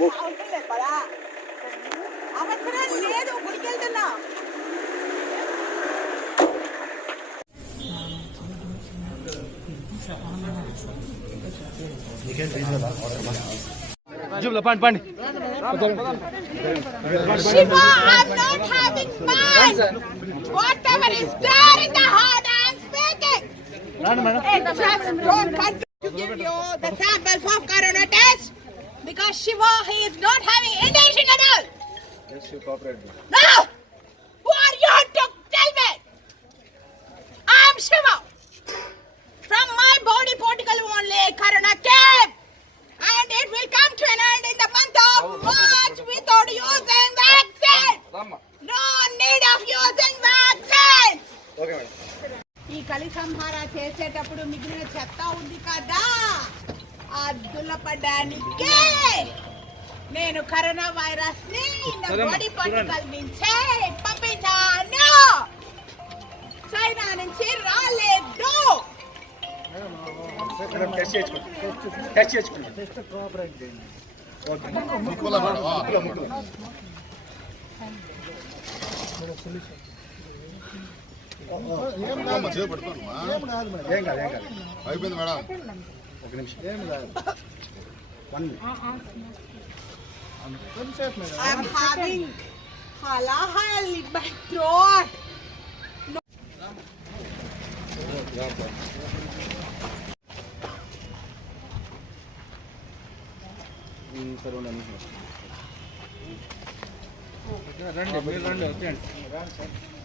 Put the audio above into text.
అవసరం కదా అవసరం లేదు గుడికెళ్తున్నా Jumla, pand, pand. Shiva, I'm not having fun. Whatever is there in the heart, I'm speaking. It just don't come to give you the samples of Karunate. because Shiva, he is not having intention at all. No! Who are you to tell me? I'm Shiva. From my body particle only, corona came. And it will come to an end in the month of March without using vaccine. No need of using vaccine. ఈ కలి సంహార చేసేటప్పుడు మిగిలిన చెత్త ఉంది కదా ఆ దులపడానికే నేను కరోనా వైరస్ని నుంచే పంపించాను. చైనా నుంచి రాలేదు. ఏం కాదు ఏం కాదు. అయిపోయింది మేడం. ఒక నిమిషం. I'm having halahal in my throat. సరే ఉండండి రండి మీరు రండి వచ్చేయండి